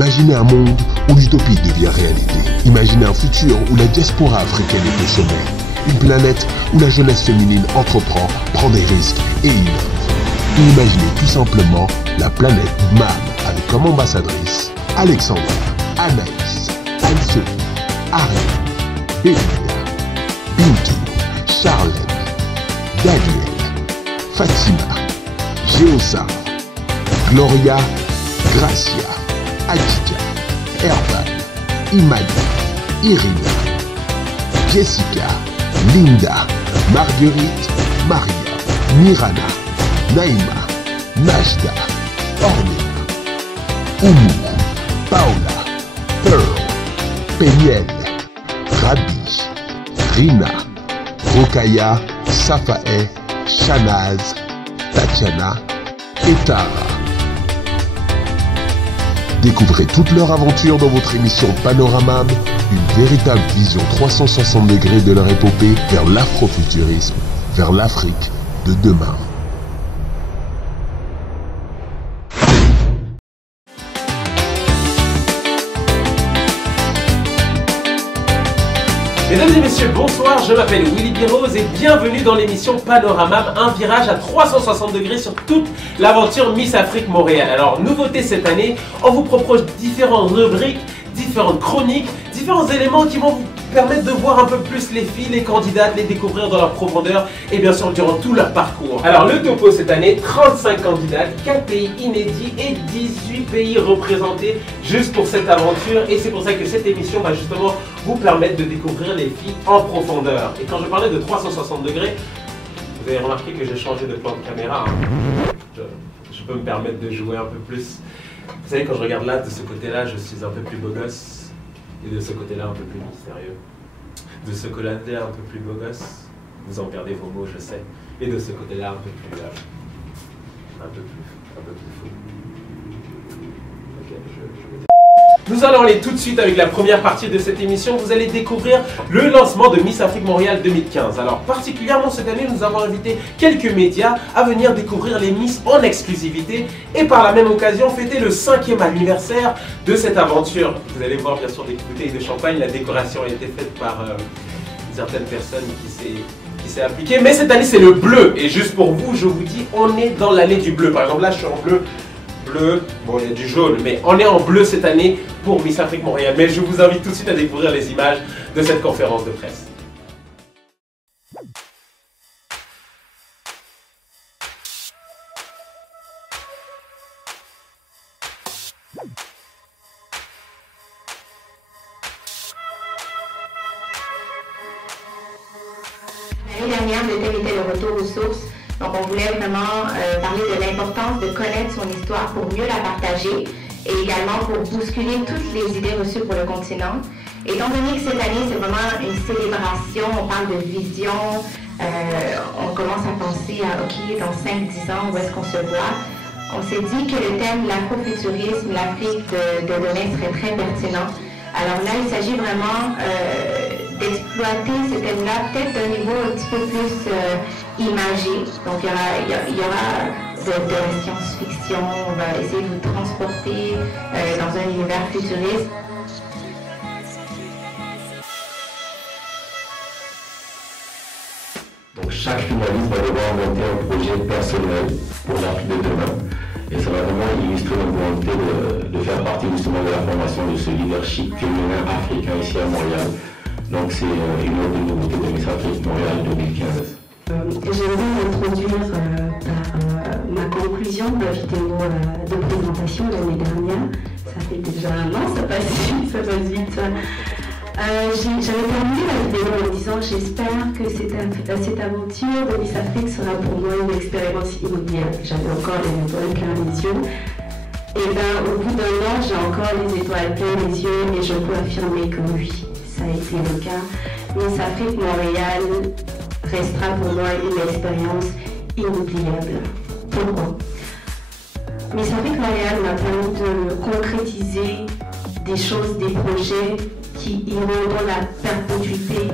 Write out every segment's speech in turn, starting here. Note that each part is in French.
Imaginez un monde où l'utopie devient réalité. Imaginez un futur où la diaspora africaine est au sommet. Une planète où la jeunesse féminine entreprend, prend des risques et innove. Imaginez tout simplement la planète MAM avec comme ambassadrice Alexandra, Anaïs, Anne-Sophie, Ariane, Bélia, Bintou, Charlène, Daniel, Fatima, Géosa, Gloria, Gracia, Adika, Ervan, Imani, Irina, Jessica, Linda, Marguerite, Maria, Mirana, Naïma, Najda, Ornella, Oumou, Paola, Pearl, Peniel, Rabi, Rina, Rokaya, Safae, Shanaz, Tatiana et Tara. Découvrez toute leur aventure dans votre émission Panorama, une véritable vision 360 degrés de leur épopée vers l'afrofuturisme, vers l'Afrique de demain. Mesdames et messieurs, bonsoir, je m'appelle Willy Birose et bienvenue dans l'émission Panorama, un virage à 360 degrés sur toute l'aventure Miss Afrique Montréal. Alors, nouveauté cette année, on vous propose différentes rubriques, différentes chroniques, différents éléments qui vont vous permettre de voir un peu plus les filles, les candidates, les découvrir dans leur profondeur et bien sûr durant tout leur parcours. Alors le topo cette année, 35 candidates, 4 pays inédits et 18 pays représentés juste pour cette aventure, et c'est pour ça que cette émission va justement vous permettre de découvrir les filles en profondeur. Et quand je parlais de 360 degrés, vous avez remarqué que j'ai changé de plan de caméra. Je peux me permettre de jouer un peu plus. Vous savez, quand je regarde là, de ce côté-là, je suis un peu plus beau gosse. Et de ce côté-là, un peu plus mystérieux. De ce côté-là, un peu plus beau gosse. Vous en perdez vos mots, je sais. Et de ce côté-là, un peu plus fou. Ok, Nous allons aller tout de suite avec la première partie de cette émission. Vous allez découvrir le lancement de Miss Afrique Montréal 2015. Alors particulièrement cette année, nous avons invité quelques médias à venir découvrir les Miss en exclusivité et par la même occasion fêter le 5e anniversaire de cette aventure. Vous allez voir bien sûr des bouteilles de champagne, la décoration a été faite par certaines personnes qui s'est appliquée. Mais cette année c'est le bleu, et juste pour vous, je vous dis, on est dans l'année du bleu. Par exemple là je suis en bleu, bon il y a du jaune, mais on est en bleu cette année pour Miss Afrique Montréal. Mais je vous invite tout de suite à découvrir les images de cette conférence de presse. L'année dernière, le thème était le retour aux sources. Donc, on voulait vraiment parler de l'importance de connaître son histoire pour mieux la partager et également pour bousculer toutes les idées reçues pour le continent. Étant donné que cette année, c'est vraiment une célébration, on parle de vision, on commence à penser à, OK, dans 5-10 ans, où est-ce qu'on se voit? On s'est dit que le thème l'afrofuturisme, l'Afrique de demain serait très pertinent. Alors là, il s'agit vraiment d'exploiter ce thème-là, peut-être d'un niveau un petit peu plus imagé. Donc il y aura de la science-fiction, on va essayer de vous transporter dans un univers futuriste. Donc chaque finaliste va devoir monter un projet personnel pour l'Afrique de demain. Et ça va vraiment illustrer notre volonté de faire partie justement de la formation de ce leadership féminin africain ici à Montréal. Donc c'est une autre nouveauté de Miss Afrique Montréal 2015. J'aimerais introduire par ma conclusion de la vidéo de présentation l'année dernière. Ça fait déjà un an, ça passe vite. J'avais terminé la vidéo en disant j'espère que cette aventure de Miss Afrique sera pour moi une expérience inoubliable. J'avais encore les étoiles plein les yeux. Et bien au bout d'un an, j'ai encore les étoiles plein les yeux et je peux affirmer que oui, ça a été le cas. Miss Afrique Montréal restera pour moi une expérience inoubliable. Pourquoi? Miss Afrique Montréal m'a permis de concrétiser des choses, des projets qui iront dans la perpétuité.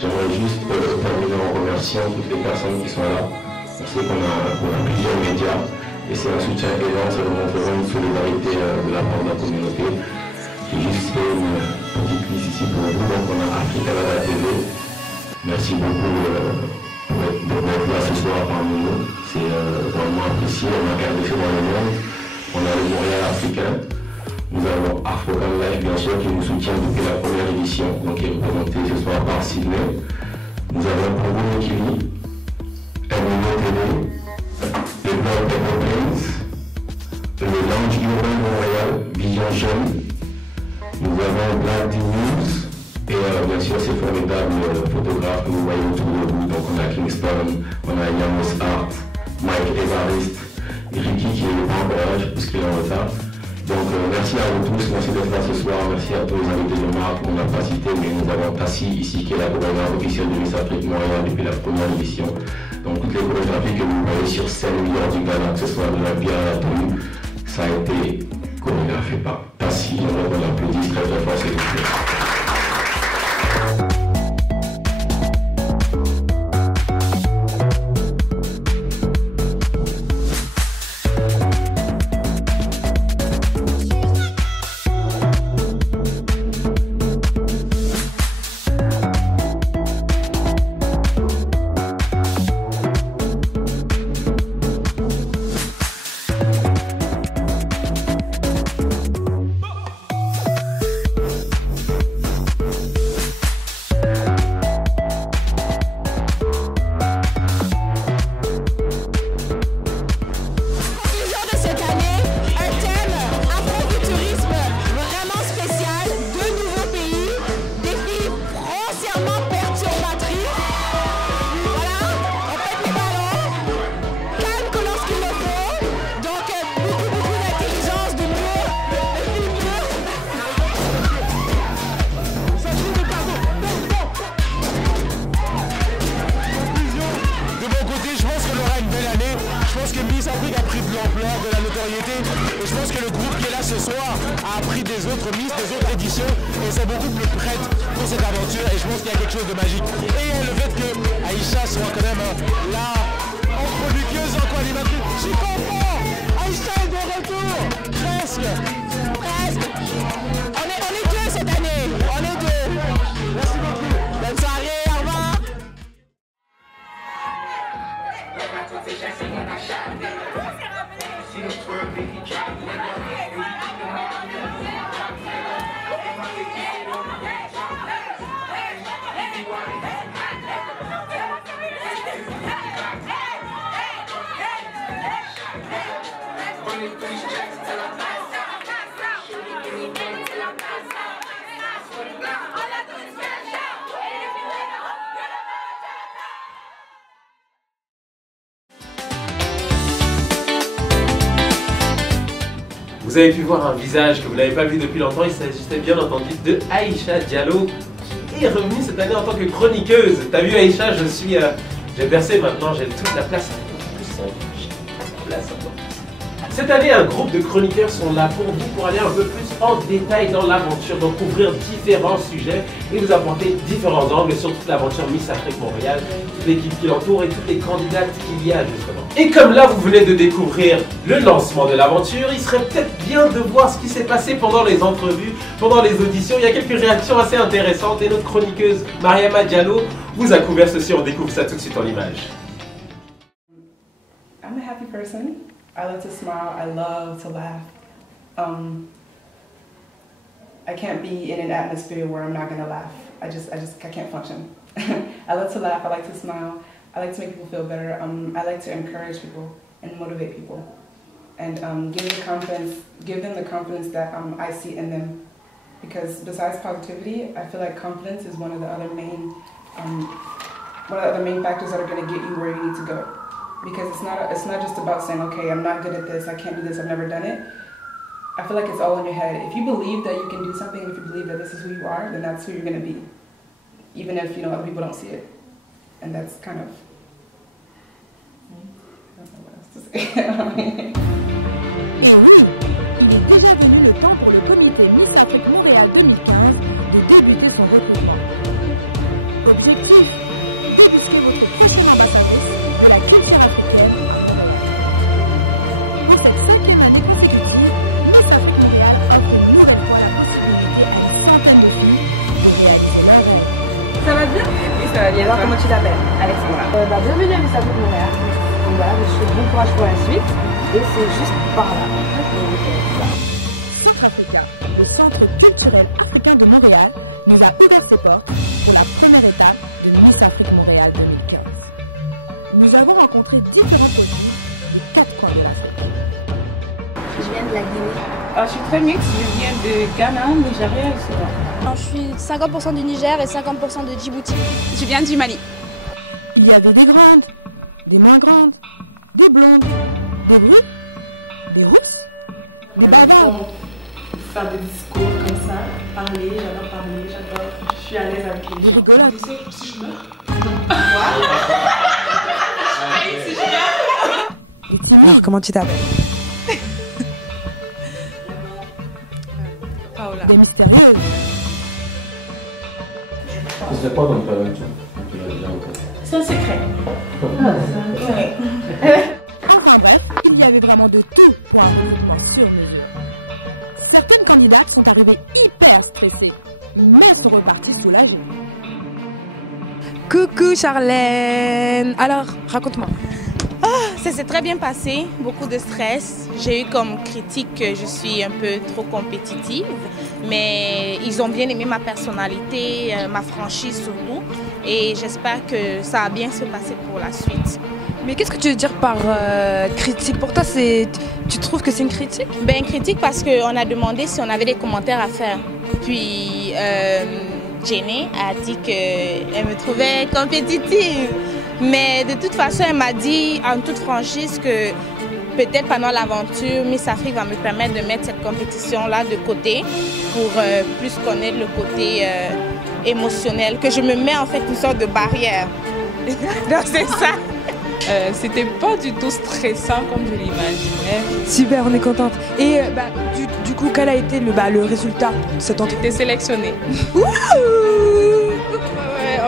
J'aimerais juste terminer en remerciant toutes les personnes qui sont là. On sait qu'on a plusieurs médias et c'est un soutien énorme, ça nous montrera une solidarité de la part de la communauté. J'ai juste fait une petite liste ici pour vous, donc on a Africa la TV. Merci beaucoup d'être là ce soir parmi nous, c'est vraiment apprécié. On a RDC dans le monde, on a le Montréal africain. Nous avons Afrocan Live, bien sûr, qui nous soutient depuis la première édition, donc qui est représenté ce soir par Sydney. Nous avons Congo Mekili, MNO TV, le blog Airplanes, le Lounge Urbain Montréal, Vision Jeune. Nous avons Black News et bien sûr ces formidables photographes que vous voyez autour de vous. Donc on a Kingston, on a Yamos Art, Mike Evariste, Ricky qui est pas encore là, je pense qu'il est en retard. Donc merci à vous tous, merci d'être là ce soir, merci à tous les invités de marque qu'on n'a pas cité, mais nous avons Tassi ici qui est la chorégraphe officielle de Miss Afrique Montréal depuis la première édition. Donc toutes les chorégraphies que vous voyez sur scène lors du gala, que ce soit de la bière à la tenue, ça a été chorégraphié par Tassi. J'aimerais qu'on l'applaudisse très très fort, s'il vous plaît. Vous avez pu voir un visage que vous n'avez pas vu depuis longtemps, il s'agissait bien entendu de Aïcha Diallo qui est revenue cette année en tant que chroniqueuse. T'as vu Aïcha, j'ai percé maintenant, j'ai toute la place. Cette année, un groupe de chroniqueurs sont là pour vous, pour aller un peu plus en détail dans l'aventure, donc couvrir différents sujets et vous apporter différents angles sur toute l'aventure Miss Afrique Montréal, toute l'équipe qui l'entoure et toutes les candidates qu'il y a justement. Et comme là, vous venez de découvrir le lancement de l'aventure, il serait peut-être bien de voir ce qui s'est passé pendant les entrevues, pendant les auditions. Il y a quelques réactions assez intéressantes et notre chroniqueuse Mariama Diallo vous a couvert ceci. On découvre ça tout de suite en image. I'm a happy person. I love to smile. I love to laugh. I can't be in an atmosphere where I'm not gonna laugh. I can't function. I love to laugh. I like to smile. I like to make people feel better. I like to encourage people and motivate people, and give them the confidence that I see in them. Because besides positivity, I feel like confidence is one of the other main factors that are going to get you where you need to go. Because it's not just about saying, okay, I'm not good at this, I can't do this, I've never done it. I feel like it's all in your head. If you believe that you can do something, and if you believe that this is who you are, then that's who you're going to be, even if other people don't see it. And that's kind of, I don't know what else to say. say. Et oui, il est déjà venu le temps pour le comité Miss Afrique Montréal 2015 de débuter son recrutement. Objectif, débusquer votre prochaine ambassadrice de la culture africaine. Pour cette 5e année consécutive, Miss Afrique Montréal offre une nouvelle fois la possibilité à une centaine de filles de réaliser leur rêve. Ça va bien? Oui, ça va bien. Alors, comment tu t'appelles? Alexandra. Bienvenue à Miss Afrique Montréal. Donc voilà, je souhaite bon courage pour la suite. Et c'est juste par là. Centrafrica, le Centre culturel africain de Montréal, nous a ouvert ses portes pour la première étape de Miss Afrique Montréal 2015. Nous avons rencontré différents profils de 4 coins de l'Afrique. Je viens de la Guinée. Je suis très mixte, je viens de Ghana, Nigeria et Soudan. Je suis 50% du Niger et 50% de Djibouti. Je viens du Mali. Il y avait des grandes, des moins grandes, des blondes, des brunes, des rousses, des bavardes. Faire des discours comme ça, parler, j'adore, je suis à l'aise avec les gens. Si je meurs. Alors, comment tu t'appelles? Paola. Des mystérieuses. C'est quoi ton prénom? C'est un secret. Enfin bref, il y avait vraiment de tout pour un mouvement sur mesure. Certaines candidates sont arrivées hyper stressées, mais sont reparties soulagées. Coucou Charlène. Alors, raconte-moi. Ça s'est très bien passé, beaucoup de stress. J'ai eu comme critique que je suis un peu trop compétitive, mais ils ont bien aimé ma personnalité, ma franchise surtout, et j'espère que ça va bien se passer pour la suite. Mais qu'est-ce que tu veux dire par critique? Pour toi, tu trouves que c'est une critique? Ben, critique parce qu'on a demandé si on avait des commentaires à faire. Puis Jenny a dit qu'elle me trouvait compétitive. Mais de toute façon, elle m'a dit en toute franchise que peut-être pendant l'aventure, Miss Afrique va me permettre de mettre cette compétition-là de côté pour plus connaître le côté émotionnel, que je me mets en fait une sorte de barrière. Donc c'est ça. C'était pas du tout stressant comme je l'imaginais. Super, on est contente. Et du coup, quel a été le résultat de cette entretien? J'étais sélectionnée.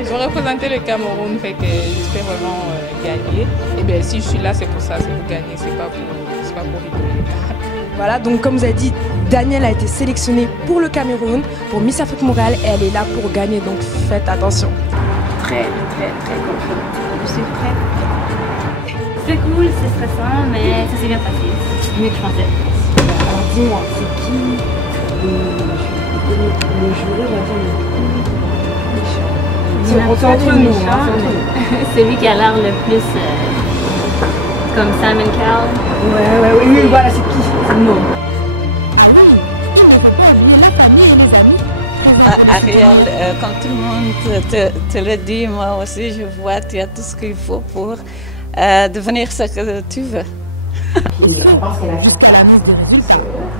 Je représentais le Cameroun, fait que j'espère vraiment gagner. Et bien si je suis là, c'est pour ça, c'est pour gagner, c'est pas pour rigoler. Voilà, donc comme vous avez dit, Danielle a été sélectionnée pour le Cameroun, pour Miss Afrique Montréal, et elle est là pour gagner, donc faites attention. Très compétitive. Je suis prête. C'est cool, c'est stressant, mais ça s'est bien passé. C'est mieux que je pensais. Alors dis-moi, c'est qui le jury, on va dire, c'est entre nous. Celui qui a l'air le plus comme Simon Cowell. Oui, voilà, c'est qui? C'est le nom. Ariel, comme tout le monde te le dit, moi aussi je vois tu as tout ce qu'il faut pour devenir ce que tu veux. Puis on pense qu'elle a fait ça.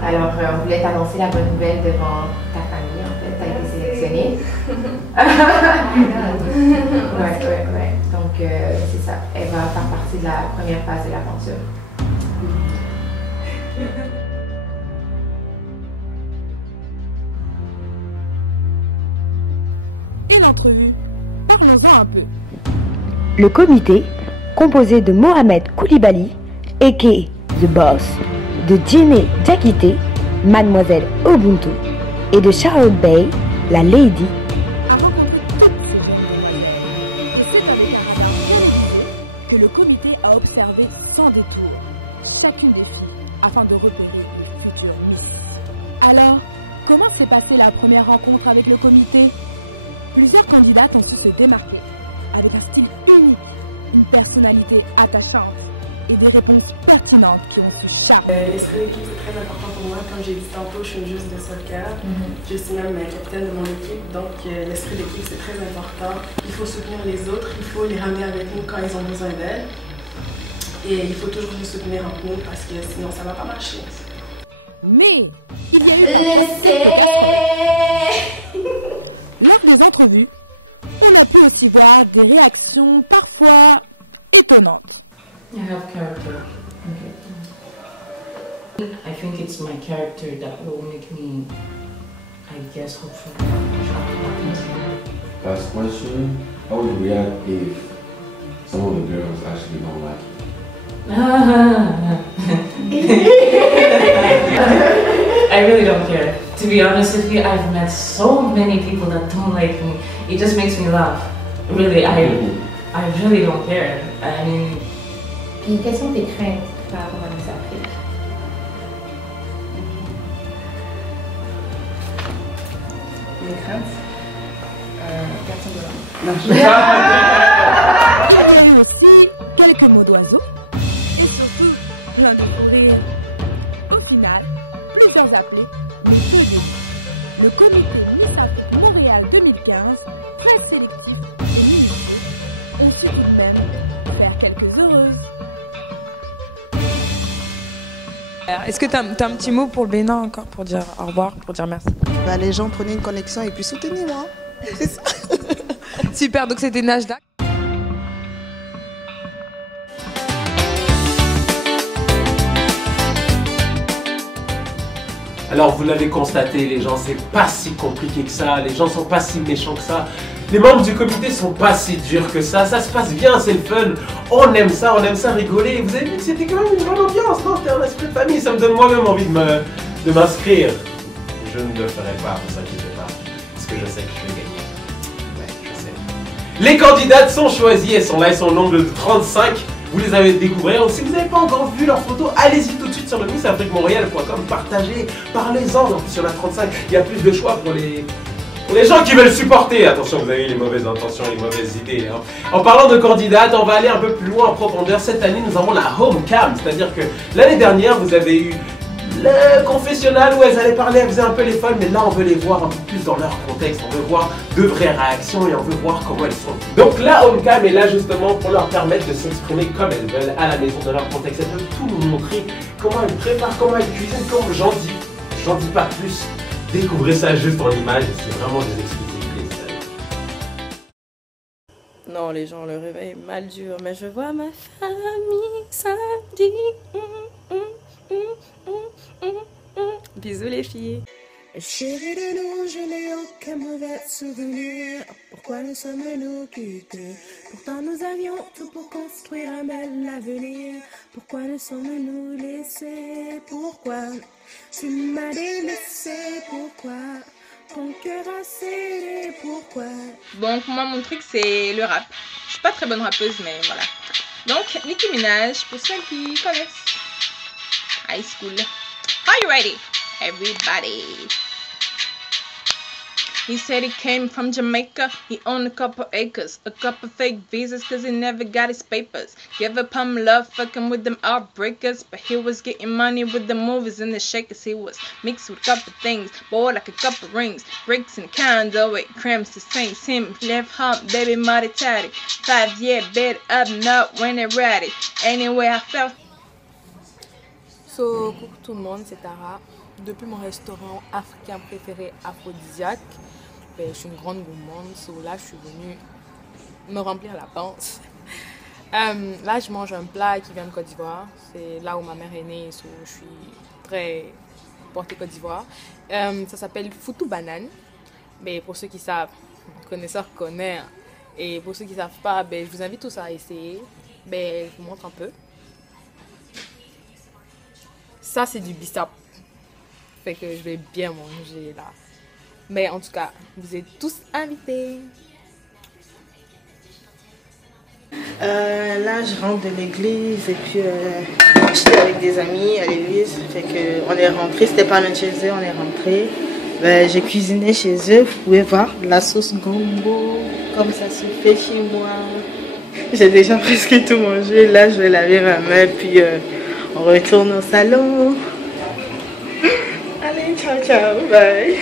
Alors on voulait t'annoncer la bonne nouvelle devant ta famille, en fait, tu as été sélectionnée. Ouais. Donc c'est ça, elle va faire partie de la première phase de l'aventure. Et l'entrevue, parlons-en un peu. Le comité, composé de Mohamed Koulibaly, a.k.a. The Boss, de Jenny Diakité, Mademoiselle Ubuntu, et de Charlotte Bay, la Lady, que le comité a observé sans détour chacune des filles afin de repérer les futures Miss. Alors, comment s'est passée la première rencontre avec le comité? Plusieurs candidates ont su se démarquer avec un style unique, une personnalité attachante et des réponses pertinentes qui ont su charmer. L'esprit d'équipe c'est très important pour moi. Comme j'ai dit tantôt, je suis une joueuse de soccer. Je suis même capitaine de mon équipe, donc l'esprit d'équipe c'est très important. Il faut soutenir les autres, il faut les ramener avec nous quand ils ont besoin d'aide. Et il faut toujours nous soutenir entre nous parce que sinon ça ne va pas marcher. Mais il y a eu lors des entrevues, on a pu aussi voir des réactions parfois étonnantes. I have character. Okay. I think it's my character that will make me, I guess, hopeful. Last question. How would you react if some of the girls actually don't like you? I really don't care. To be honest with you, I've met so many people that don't like me. It just makes me laugh. Really, I really don't care. I mean... Puis quelles sont tes craintes par rapport à Miss Afrique? Mes craintes? Personne de là. Non, aussi quelques mots d'oiseau et surtout plein de sourires. Au final, plusieurs appelés, mais peu de. Le comité Miss Afrique Montréal 2015, très sélectif et minutieux, ont su tout de même faire quelques heureuses. Est-ce que tu as un petit mot pour le Bénin encore, pour dire au revoir, pour dire merci? Bah, les gens prenaient une connexion et puis soutenez-moi. C'est ça. Super, donc c'était Najda. Alors vous l'avez constaté, les gens, c'est pas si compliqué que ça, les gens sont pas si méchants que ça, les membres du comité sont pas si durs que ça se passe bien, c'est le fun, on aime ça rigoler, vous avez vu que c'était quand même une bonne ambiance, non? C'était un esprit de famille, ça me donne moi-même envie de m'inscrire. Je ne le ferai pas, ne vous inquiétez pas, parce que je sais que je vais gagner. Ouais, je sais. Les candidates sont choisies, elles sont là, elles sont au nombre de 35. Vous les avez découvert. Si vous n'avez pas encore vu leurs photos, allez-y tout de suite sur le missafriquemontréal.com, partagez, parlez-en. En plus, il y en a 35. Il y a plus de choix pour les gens qui veulent supporter. Attention, vous avez les mauvaises intentions, les mauvaises idées. Hein. En parlant de candidates, on va aller un peu plus loin en profondeur. Cette année, nous avons la home cam. C'est-à-dire que l'année dernière, vous avez eu le confessionnal où elles allaient parler, elles faisaient un peu les folles, mais là on veut les voir un peu plus dans leur contexte, on veut voir de vraies réactions et on veut voir comment elles sont. Donc la homecam est là justement pour leur permettre de s'exprimer comme elles veulent à la maison, dans leur contexte. Elles veulent tout nous montrer, comment elles préparent, comment elles cuisinent, comme j'en dis pas plus. Découvrez ça juste en image, c'est vraiment des exclusivités. Non, les gens, le réveil est mal dur, mais je vois ma famille samedi. Bisous les filles. Chérie de nous, je n'ai aucun mauvais souvenir. Pourquoi nous sommes-nous quittés? Pourtant nous avions tout pour construire un bel avenir. Pourquoi nous sommes-nous laissés? Pourquoi tu m'as délaissé? Pourquoi ton cœur a cédé? Pourquoi? Bon, pour moi, mon truc, c'est le rap. Je suis pas très bonne rappeuse, mais voilà. Donc, Nicki Minaj, pour celles qui connaissent. High school. Are you ready? Everybody. He said he came from Jamaica. He owned a couple acres, a couple fake visas, cause he never got his papers. Gave up on love, fucking with them outbreakers. But he was getting money with the movies and the shakers. He was mixed with a couple things, boy, like a couple rings. Bricks and condo with cramps to saints. Him left hump, baby, muddy tatty. 5-year bed up, not when it ready. Anyway, I felt. So, coucou tout le monde, c'est Tara. Depuis mon restaurant africain préféré, Aphrodisiaque, je suis une grande gourmande, so là je suis venue me remplir la panse. Là je mange un plat qui vient de Côte d'Ivoire, c'est là où ma mère est née, so je suis très portée Côte d'Ivoire. Ça s'appelle foutou banane, mais pour ceux qui savent, connaisseurs connaissent, et pour ceux qui ne savent pas, je vous invite tous à essayer. Je vous montre un peu. Ça c'est du bissap. Fait que je vais bien manger là. Mais en tout cas, vous êtes tous invités. Là, je rentre de l'église et puis j'étais avec des amis à l'église. Fait que on est rentré, c'était pas loin de chez eux, on est rentré. J'ai cuisiné chez eux, vous pouvez voir, la sauce gombo, comme ça se fait chez moi. J'ai déjà presque tout mangé. Là, je vais laver ma main puis on retourne au salon. Allez, ciao, ciao, bye.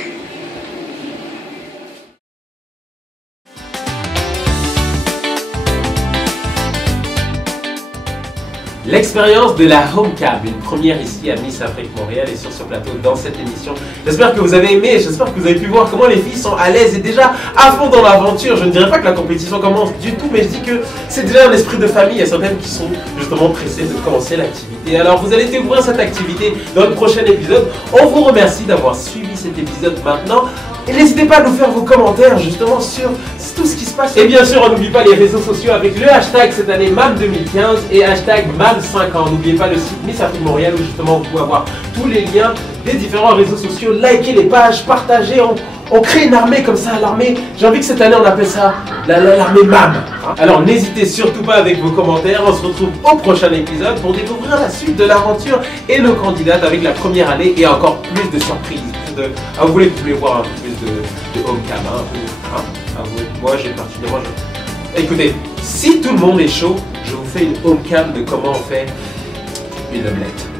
l'expérience de la Homecam, une première ici à Miss Afrique Montréal et sur ce plateau dans cette émission. J'espère que vous avez aimé, j'espère que vous avez pu voir comment les filles sont à l'aise et déjà à fond dans l'aventure. Je ne dirais pas que la compétition commence du tout, mais je dis que c'est déjà un esprit de famille. Il y a certaines qui sont justement pressées de commencer l'activité. Alors vous allez découvrir cette activité dans le prochain épisode. On vous remercie d'avoir suivi cet épisode maintenant. Et n'hésitez pas à nous faire vos commentaires justement sur tout ce qui se passe. Et bien sûr, on n'oublie pas les réseaux sociaux avec le hashtag cette année MAM2015 et hashtag MAM5 ans. N'oubliez pas le site Miss Afrique Montréal où justement vous pouvez avoir tous les liens des différents réseaux sociaux. Likez les pages, partagez. On crée une armée comme ça, l'armée. J'ai envie que cette année on appelle ça l'armée MAM. Alors n'hésitez surtout pas avec vos commentaires. On se retrouve au prochain épisode pour découvrir la suite de l'aventure et nos candidates avec la première année et encore plus de surprises. Vous voulez voir un peu plus de Homecam, moi j'ai particulièrement... Écoutez, si tout le monde est chaud, je vous fais une Homecam de comment on fait une omelette.